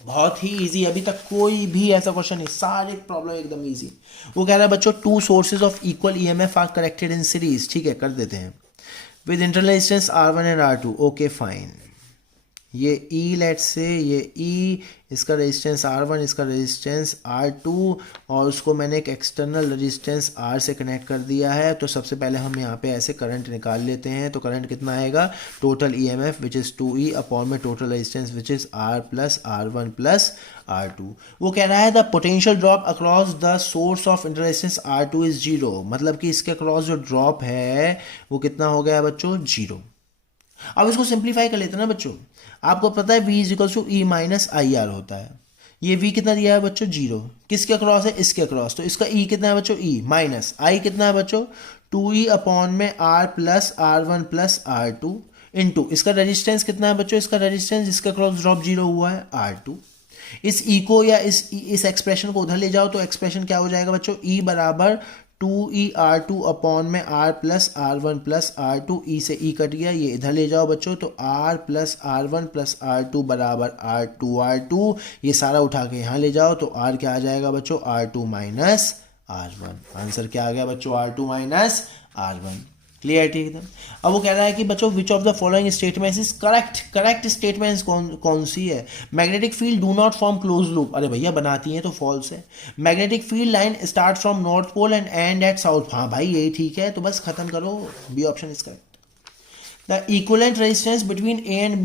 बहुत ही इजी, अभी तक कोई भी ऐसा क्वेश्चन नहीं, सारे प्रॉब्लम एकदम इजी। वो कह रहा है बच्चों 2 sources of equal EMF are connected in series, ठीक है कर देते हैं, with internal resistance R1 and R2, okay fine. ये E लेट से ये E, इसका रेजिस्टेंस R1, इसका रेजिस्टेंस R2, और उसको मैंने एक एक्सटर्नल रेजिस्टेंस R से कनेक्ट कर दिया है। तो सबसे पहले हम यहाँ पे ऐसे करंट निकाल लेते हैं। तो करंट कितना आएगा, total EMF which is 2E upon में total resistance which is R plus R1 plus R2। वो कह रहा है the potential drop across the source of internal resistance R2 is 0, मतलब कि इसके अक्रॉस जो ड्रॉप है वो कितना हो गया बच्चों 0। अब इसको सिंप्लीफाई कर लेते हैं ना बच्चों, आपको पता है V is equal to E minus IR होता है। ये V कितना दिया है बच्चों 0, किसके अक्रॉस है, इसके अक्रॉस, तो इसका E कितना है बच्चों E माइनस I कितना है बच्चों 2E अपॉन में R plus R1 plus R2 into इसका रेजिस्टेंस कितना है बच्चों, इसका रेजिस्टेंस जिसका अक्रॉस ड्रॉप 0 हुआ है R2। इस E को या इस एक्सप्रेशन को उधर ले जाओ तो एक्सप्रेशन क्या हो जाएगा बच्चों, E बराबर 2e/r2 अपॉन में r plus r1 plus r2, e से e कट गया, ये इधर ले जाओ बच्चों, तो r plus r1 plus r2 बराबर r2, ये सारा उठा के यहाँ ले जाओ, तो r क्या आ जाएगा बच्चों, r2 माइनस r1। आंसर क्या आ गया बच्चों, r2 माइनस r1। क्लियरिटी एकदम। अब वो कह रहा है कि बच्चों which of the following statements is correct. Correct statements कौन सी है। Magnetic field do not form close loop, अरे भैया बनाती है तो फॉल्स है। Magnetic field line start from north pole and end at south, हाँ भाई यही ठीक है, तो बस खत्म करो, B option is correct. The equivalent resistance between A and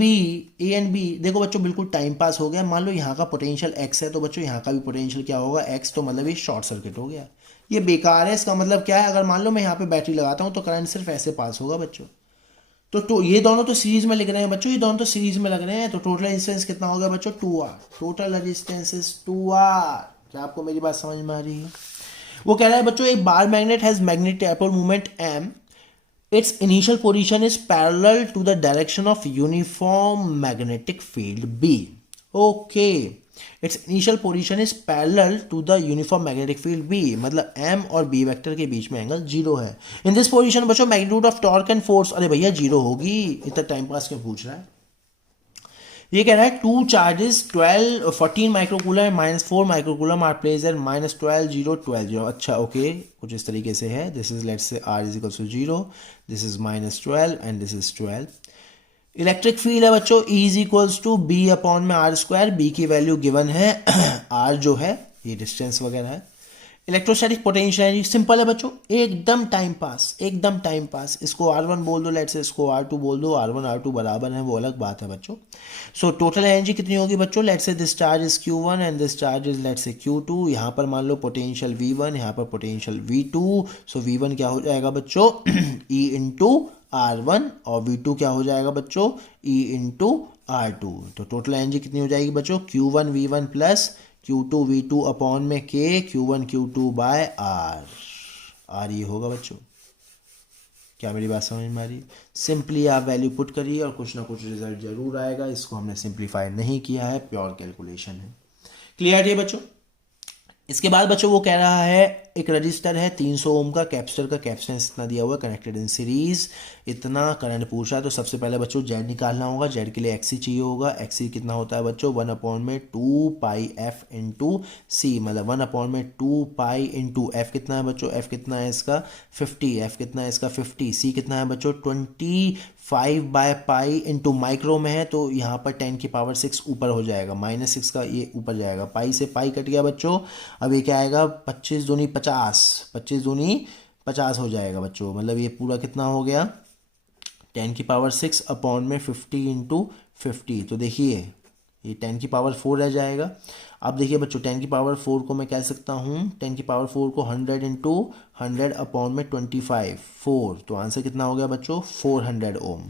B, देखो बच्चों बिल्कुल टाइम पास हो गया। मान लो यहाँ का पोटेंशियल एक्स है, तो बच्चों यहाँ का भी पोटेंशियल क्या होगा, एक्स, तो मतलब ये शॉर्ट सर्किट हो गया, ये बेकार है। इसका मतलब क्या है, अगर मान लो मैं यहाँ पे बैटरी लगाता हूँ तो करंट सिर्फ ऐसे पास होगा बच्चों। तो ये दोनों तो सीरीज में लिख रहे हैं बच्चों, ये दोनों तो सीरीज में लग रहे हैं, तो टोटल रेजिस्टेंस कितना हो गया बच्चों, 2R। Total resistance is 2R। क्या आपको मेरी बात समझ में आ रही है। वो कह रहा है बच्चों एक bar magnet has magnetic dipole moment m, its initial position is parallel to the direction of uniform magnetic field B. Okay, its initial position is parallel to the uniform magnetic field B, मतलब M और B vector के बीच में angle 0 है। In this position बच्चों magnitude of torque and force, अरे भैया 0 होगी, इतना टाइम पास क्यों पूछ रहा है। ये कह रहा है two charges 14 microcoulomb minus 4 microcoulomb are place at minus 12 0 12 0। अच्छा ओके, कुछ इस तरीके से है। This is let's say R is equal to 0, this is minus 12 and this is 12। Electric field है बच्चों E is equals to B upon में R square, B की वैल्यू गिवन है आर जो है ये डिस्टेंस वगैरह है। इलेक्ट्रोस्टैटिक पोटेंशियल एनर्जी सिंपल है बच्चों, एकदम टाइम पास, एकदम टाइम पास। इसको R1 बोल दो, लेट्स से इसको R2 बोल दो, R1 R2 बराबर है वो अलग बात है बच्चों। सो टोटल एनर्जी कितनी होगी बच्चों, let's say this charge is Q1 and this charge is let's से Q2। यहाँ पर मान लो पोटेंशियल V1, यहाँ पर पोटेंशियल V2। सो V1 क्या हो जाएगा बच्चों E इंटू R1 और V2 क्या हो जाएगा बच्चों E इंटू R2। तो टोटल एनर्जी कितनी हो जाएगी बच्चों, Q1 V1 plus Q2 V2 upon में K Q1 Q2 by R ये होगा बच्चों। क्या मेरी बात समझ में आ रही। सिंपली आप वैल्यू पुट करिए और कुछ ना कुछ रिजल्ट जरूर आएगा। इसको हमने सिंप्लीफाई नहीं किया है, प्योर कैलकुलेशन है। क्लियर है बच्चों। इसके बाद बच्चों वो कह रहा है एक रजिस्टर है 300 ओम का, कैपेसिटर का कैपेसिटेंस इतना दिया हुआ है, कनेक्टेड इन सीरीज, इतना करंट पूछा है। तो सबसे पहले बच्चों जेड निकालना होगा, जेड के लिए एक्सी चाहिए होगा। एक्सी कितना होता है बच्चों 1 अपॉन में 2 पाई एफ इंटू सी, मतलब 1 अपॉन में 2 पाई इंटू एफ कितना है बच्चों, एफ कितना है इसका 50, एफ कितना है इसका 50, सी कितना है बच्चों 25 बाय पाई इंटू माइक्रो में है तो यहाँ पर 10 की पावर 6 ऊपर हो जाएगा, -6 का ये ऊपर जाएगा, पाई से पाई कट गया बच्चों। अब ये क्या आएगा 25 दूनी 50, 25 दूनी 50 हो जाएगा बच्चों, मतलब ये पूरा कितना हो गया 10 की पावर 6 अपॉन में 50 इंटू 50। तो देखिए ये 10 की पावर 4 रह जाएगा। अब देखिए बच्चों 10 की पावर 4 को मैं कह सकता हूँ 10 की पावर 4 को 100 इंटू 100 अपॉन में 25 4, तो आंसर कितना हो गया बच्चों 400 ओम।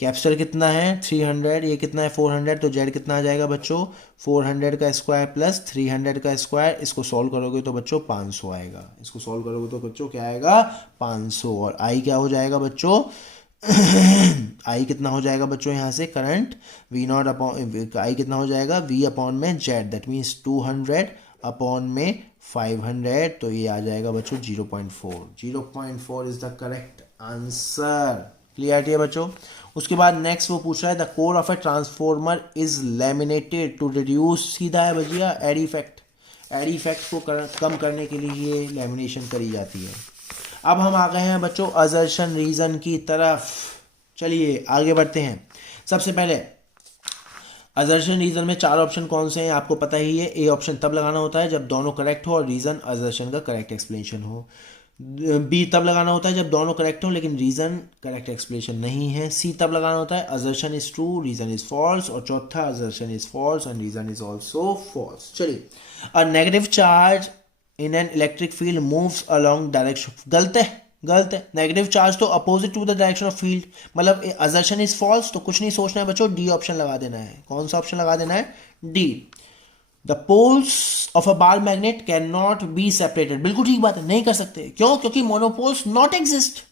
कैपेसिटर कितना है 300, ये कितना है 400, तो जेड कितना आ जाएगा बच्चों 400 का स्क्वायर प्लस 300 का स्क्वायर। इसको सॉल्व करोगे तो बच्चों 500 आएगा, इसको सॉल्व करोगे तो बच्चों क्या आएगा 500। और आई क्या हो जाएगा बच्चों आई कितना हो जाएगा बच्चों यहाँ से current V not upon I कितना हो जाएगा V अपॉन में जेड, दैट मीन्स 200 अपॉन में 500, तो ये आ जाएगा बच्चों 0.4। 0.4 is the correct answer. Clarity है बच्चों। उसके बाद नेक्स्ट वो पूछ रहा है the core of a transformer is laminated to reduce, सीधा है भैया एडी इफेक्ट, एडी इफेक्ट को कम करने के लिए ये लैमिनेशन करी जाती है। अब हम आ गए हैं बच्चों असर्शन रीजन की तरफ, चलिए आगे बढ़ते हैं। सबसे पहले असर्शन रीजन में 4 ऑप्शन कौन से हैं आपको पता ही है। ए ऑप्शन तब लगाना होता है जब दोनों करेक्ट हो और रीजन असर्शन का करेक्ट एक्सप्लेनेशन हो। बी तब लगाना होता है जब दोनों करेक्ट हो लेकिन रीजन करेक्ट एक्सप्लेनेशन नहीं है। सी तब लगाना होता है assertion is true reason is false, और चौथा assertion is false and reason is also false. चलिए a negative charge in an electric field moves along direction, गलत है, गलत है। नेगेटिव चार्ज तो opposite to the direction of field, मतलब assertion is false, तो कुछ नहीं सोचना है बच्चों, डी ऑप्शन लगा देना है। कौन सा ऑप्शन लगा देना है D. The poles of a bar magnet can not be separated, बिल्कुल ठीक बात है, नहीं कर सकते। क्यों? क्योंकि मोनोपोल्स नॉट एग्जिस्ट।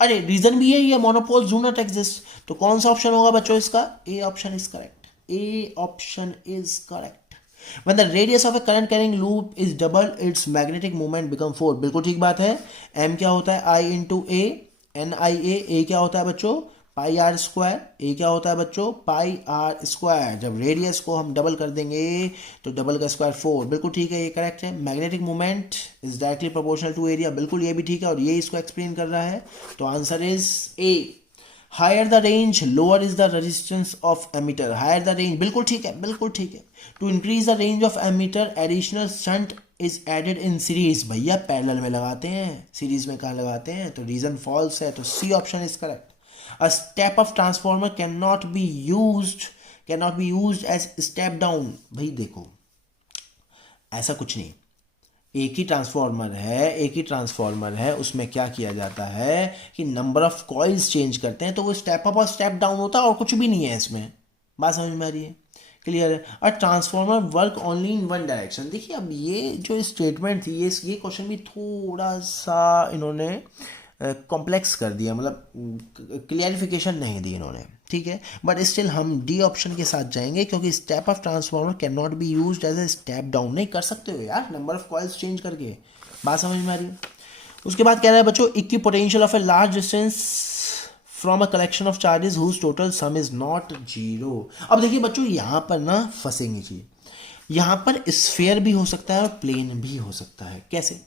अरे रीजन भी है ये, मोनोपोल्स डू नॉट एग्जिस्ट। तो कौन सा ऑप्शन होगा बच्चों इसका? ए option is correct, A option is correct. When the radius of a current carrying loop is double, its magnetic moment become 4. बिल्कुल ठीक बात है। m क्या होता है, I इंटू ए, एन आई ए क्या होता है बच्चों, पाई आर स्क्वायर, ए क्या होता है बच्चों, पाई आर स्क्वायर। जब रेडियस को हम डबल कर देंगे तो डबल का स्क्वायर 4। बिल्कुल ठीक है, ये करेक्ट है। Magnetic moment is directly proportional to area, बिल्कुल ये भी ठीक है, और ये इसको एक्सप्लेन कर रहा है। तो answer is A. Higher the range lower is the resistance of ammeter. Higher the range, बिल्कुल ठीक है, बिल्कुल ठीक है। To increase the range of ammeter additional shunt is added in series. भैया पैरेलल में लगाते हैं, सीरीज में कहाँ लगाते हैं, तो रीजन फॉल्स है, तो C option is correct. A step up transformer cannot be used as step down। भाई देखो, ऐसा कुछ नहीं, एक ही ट्रांसफॉर्मर है, उसमें क्या किया जाता है कि नंबर ऑफ कॉइल्स चेंज करते हैं, तो वो स्टेप अप और स्टेप डाउन होता है, और कुछ भी नहीं है इसमें। बात समझ में आ रही है, क्लियर है। और transformer work only in one direction. देखिए अब ये जो स्टेटमेंट थी, ये क्वेश्चन भी थोड़ा सा इन्होंने कॉम्प्लेक्स कर दिया, मतलब क्लियरिफिकेशन नहीं दी इन्होंने, ठीक है। बट स्टिल हम डी ऑप्शन के साथ जाएंगे, क्योंकि step of transformer can not be used as a step down. नहीं कर सकते हो यार नंबर ऑफ कॉइल्स चेंज करके। बात समझ में आ रही है। उसके बाद कह रहा है बच्चों, equipotential of a large distance from a collection of charges whose total sum is not zero. अब देखिए बच्चों, यहाँ पर ना फंसेंगे जी, यहाँ पर स्फीयर भी हो सकता है और प्लेन भी हो सकता है। कैसे?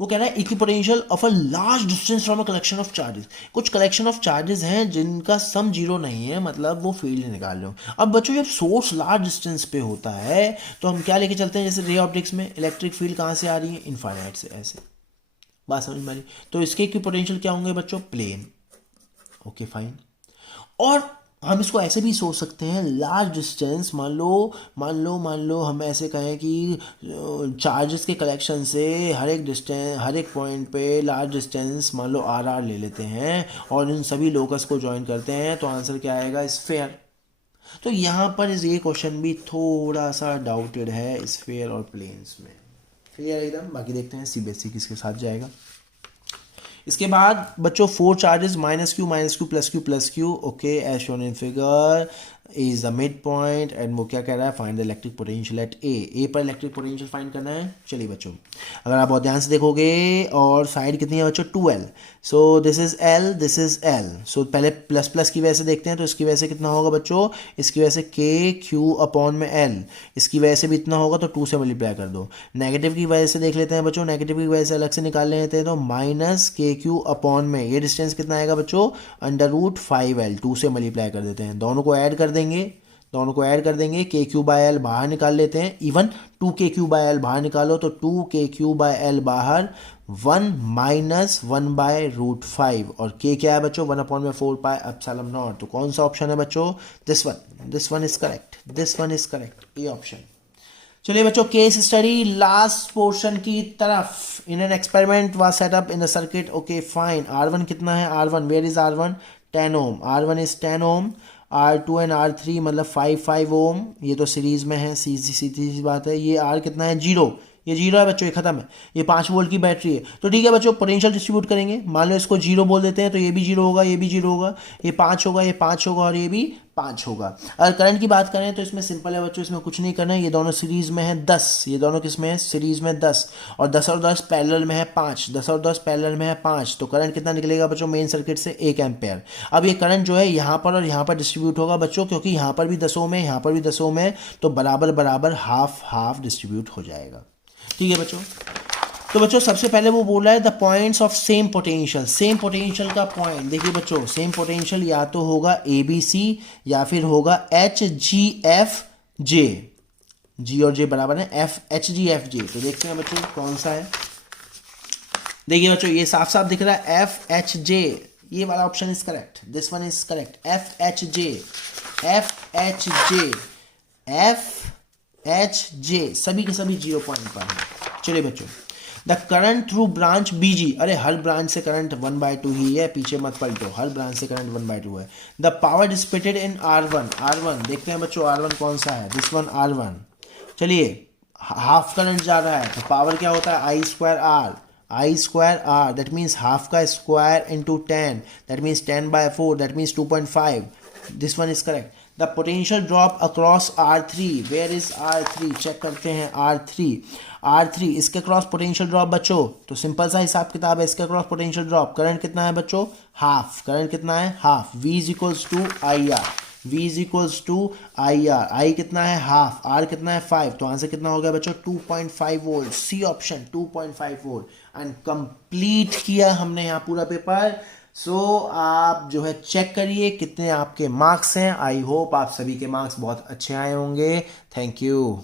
वो कह रहा है equipotential of a large distance from a collection of charges. कुछ कलेक्शन ऑफ चार्जेस हैं जिनका सम जीरो नहीं है, मतलब वो फील्ड निकाल रहे हो। अब बच्चों जब सोर्स लार्ज डिस्टेंस पे होता है तो हम क्या लेके चलते हैं, जैसे रे ऑप्टिक्स में इलेक्ट्रिक फील्ड कहाँ से आ रही है, इनफाइनाइट से, ऐसे। बात समझ में आ रही। तो इसके इक्विपोटेंशियल क्या होंगे बच्चों, प्लेन। Okay fine. और हम इसको ऐसे भी सोच सकते हैं, लार्ज डिस्टेंस, मान लो हम ऐसे कहें कि चार्जेस के कलेक्शन से हर एक पॉइंट पे लार्ज डिस्टेंस मान लो आर ले लेते हैं और इन सभी लोकस को ज्वाइन करते हैं, तो आंसर क्या आएगा, स्फीयर। तो यहाँ पर ये क्वेश्चन भी थोड़ा सा डाउटेड है स्फीयर और प्लेन्स में। क्लियर एकदम। बाकी देखते हैं सीबीएसई किसके साथ जाएगा। इसके बाद बच्चों 4 charges -q +q okay as shown in figure is the mid point. And वो क्या कह रहा है, find the electric potential at A पर इलेक्ट्रिक पोटेंशियल फाइंड करना है। चलिए बच्चों, अगर आप बहुत ध्यान से देखोगे, और साइड कितनी है बच्चों, 2l। So this is l, this is l। सो पहले प्लस की वजह से देखते हैं, तो इसकी वजह से कितना होगा बच्चों, इसकी वजह से k q में l, इसकी वजह से भी इतना होगा, तो 2 से मल्टीप्लाई कर दो। नेगेटिव की वजह से देख लेते हैं बच्चों, नेगेटिव की वजह से अलग से निकाल लेते हैं, तो -kq में ये डिस्टेंस कितना आएगा बच्चों, √5l, 2 से मल्टीप्लाई कर देते हैं, दोनों को ऐड कर देंगे, kq/l बाहर निकाल लेते हैं। इवन 2kq/l बाहर निकालो तो 2kq/l बाहर, 1 - 1/√5, और k क्या है बच्चों, 1/4πε0। तो कौन सा ऑप्शन है बच्चों, दिस वन इज करेक्ट, ये ऑप्शन। चलिए बच्चों, केस स्टडी लास्ट पोर्शन की तरफ। In an experiment was set up in the circuit. Okay fine. R1 कितना है, R1 where is R1, 10 ohm. R1 is 10 ohm. R2 and R3 मतलब 5 ओम, ये तो सीरीज में है, सीधी सी बात है। ये R कितना है, 0, ये 0 है बच्चों, ये खत्म है। ये 5 वोल्ट की बैटरी है। तो ठीक है बच्चों, पोटेंशियल डिस्ट्रीब्यूट करेंगे। मान लो इसको 0 बोल देते हैं, तो ये भी 0 होगा, ये भी 0 होगा, ये 5 होगा, ये 5 होगा, और ये भी 5 होगा। अगर करंट की बात करें तो इसमें सिंपल है बच्चों, इसमें कुछ नहीं करना है। ये दोनों सीरीज में है 10, ये दोनों किस में है, सीरीज में 10, और 10 और 10 पैरेलल में है 5, 10 और 10 पैरेलल में है 5। तो करंट कितना निकलेगा बच्चों मेन सर्किट से, 1 एम्पेयर। अब ये करंट जो है यहाँ पर और यहाँ पर डिस्ट्रीब्यूट होगा बच्चों, क्योंकि यहाँ पर भी 10 ओम है, यहाँ पर भी 10 ओम है, तो बराबर हाफ डिस्ट्रीब्यूट हो जाएगा। ठीक है बच्चों। तो बच्चों सबसे पहले वो बोल रहा है the points of same potential का पॉइंट। देखिए बच्चों, सेम पोटेंशियल या तो होगा ABC या फिर होगा HGFJ। G और J बराबर है HGFJ। तो देखते हैं बच्चों कौन सा है। देखिए बच्चों, ये साफ दिख रहा है FHJ, ये वाला option is correct, this one is correct, FHJ सभी के सभी 0 पॉइंट पर है। चलिए बच्चों, the current through branch BG, अरे हर ब्रांच से करंट 1/2 ही है, पीछे मत पलटो, हर ब्रांच से करंट 1/2 है। The power dissipated in R1 देखते हैं बच्चों, R1 कौन सा है, दिस वन R1। चलिए, हाफ करंट जा रहा है, तो पावर क्या होता है, I²R, दैट मीन्स हाफ का square into 10, that means 10/4, that means 2.5। This one is correct. The potential drop across R3, where is R3, check करते हैं R3 इसके क्रॉस पोटेंशियल ड्रॉप बच्चों, तो सिंपल सा हिसाब किताब है, इसके क्रॉस पोटेंशियल ड्रॉप करंट कितना है बच्चों, हाफ, करंट कितना है half, V is equals to I R, I कितना है हाफ, आर कितना है 5, तो आंसर कितना हो गया बच्चों 2.5 volt, C option 2.5 volt. And complete किया हमने यहाँ पूरा पेपर। सो आप जो है चेक करिए कितने आपके मार्क्स हैं। आई होप आप सभी के मार्क्स बहुत अच्छे आए होंगे। Thank you.